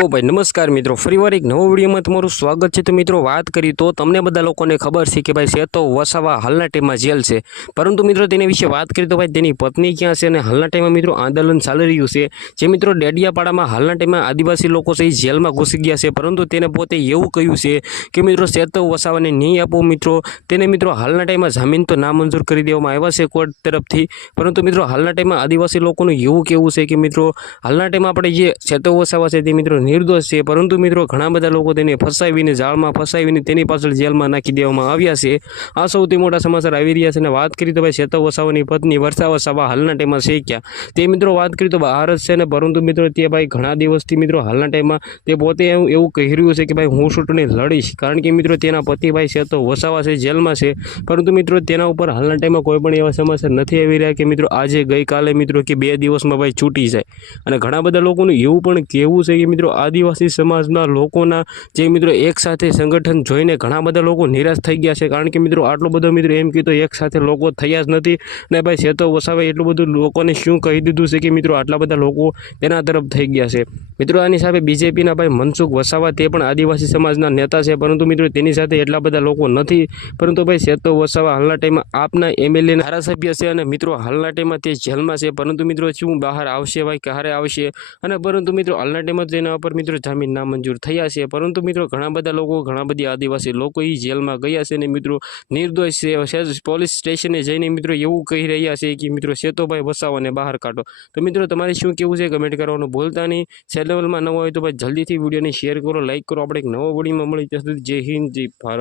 તો ભાઈ નમસ્કાર મિત્રો, ફરીવાર એક નવો વિડીયોમાં તમારું સ્વાગત છે। તો મિત્રો વાત કરી તો તમને બધા લોકોને ખબર છે કે ભાઈ સેતો વસાવા હાલના ટાઈમમાં જેલ છે, પરંતુ મિત્રો તેની વિશે વાત કરી તો ભાઈ તેની પત્ની ક્યાં છે અને હાલના ટાઈમમાં મિત્રો આંદોલન ચાલી રહ્યું છે। જે મિત્રો ડેડિયાપાડામાં હાલના ટાઈમમાં આદિવાસી લોકો છે એ જેલમાં ઘૂસી ગયા છે, પરંતુ તેને પોતે એવું કહ્યું છે કે મિત્રો સેતો વસાવાને નહીં આપો મિત્રો, તેને મિત્રો હાલના ટાઈમમાં જામીન તો નામંજૂર કરી દેવામાં આવ્યા છે કોર્ટ તરફથી, પરંતુ મિત્રો હાલના ટાઈમમાં આદિવાસી લોકોનું એવું કહેવું છે કે મિત્રો હાલના ટાઈમમાં આપણે જે સેતો વસાવા છે તે મિત્રો નિર્દોષ છે, પરંતુ મિત્રો ઘણા બધા લોકો તેને ફસાવીને જાળમાં ફસાવીને તેની પાછળ જેલમાં નાખી દેવામાં આવ્યા છે। આ સૌથી મોટા સમાચાર આવી રહ્યા છે। અને વાત કરી તો ભાઈ સેતો વસાવાની પત્ની વર્ષા વસાવા હાલના ટાઈમમાં છે ક્યાં, તે મિત્રો વાત કરી તો બહાર જ છે ને, પરંતુ મિત્રો તે ભાઈ ઘણા દિવસથી મિત્રો હાલના ટાઈમમાં તે પોતે એવું કહી રહ્યું છે કે ભાઈ હું ચૂંટણી લડીશ, કારણ કે મિત્રો તેના પતિ ભાઈ સેતો વસાવા છે જેલમાં છે, પરંતુ મિત્રો તેના ઉપર હાલના ટાઈમમાં કોઈ પણ એવા સમાચાર નથી આવી રહ્યા કે મિત્રો આજે ગઈકાલે મિત્રો કે 2 દિવસમાં ભાઈ છૂટી જાય। અને ઘણા બધા લોકોનું એવું પણ કહેવું છે કે મિત્રો આદિવાસી સમાજના લોકોના જે મિત્રો એક સાથે સંગઠન જોઈને ઘણા બધા લોકો નિરાશ થઈ ગયા છે, કારણ કે મિત્રો આટલો બધો મિત્રો એમ કીધું એક સાથે લોકો થયા જ નથી, ને ભાઈ સેતો વસાવે એટલું બધું લોકોને શું કહી દીધું છે કે મિત્રો આટલા બધા લોકો તેના તરફ થઈ ગયા છે। મિત્રો આની સાથે બીજેપીના ભાઈ મનસુખ વસાવા તે પણ આદિવાસી સમાજના નેતા છે, પરંતુ મિત્રો તેની સાથે એટલા બધા લોકો નથી, પરંતુ ભાઈ સેતો વસાવા હાલના ટાઈમમાં આપના એમએલએ ધારાસભ્ય છે અને મિત્રો હાલના ટાઈમમાં તે જેલમાં છે, પરંતુ મિત્રો શું બહાર આવશે ભાઈ ક્યારે આવશે, અને પરંતુ મિત્રો હાલના ટાઈમમાં તેના ઉપર મિત્રો જામીન નામંજૂર થયા છે, પરંતુ મિત્રો ઘણા બધા લોકો ઘણા બધી આદિવાસી લોકો એ જેલમાં ગયા છે અને મિત્રો નિર્દોષ છે, પોલીસ સ્ટેશને જઈને મિત્રો એવું કહી રહ્યા છે કે મિત્રો સેતોભાઈ વસાવાને બહાર કાઢો। તો મિત્રો તમારે શું કેવું છે કમેન્ટ કરવાનું ભૂલતા નહીં। ચેનલમાં નવો હોય તો ભાઈ જલ્દીથી વિડીયોને શેર કરો, લાઈક કરો। આપણે એક નવો વિડીયોમાં મળી ત્યાં સુધી જય હિન્દ, જય ભારત।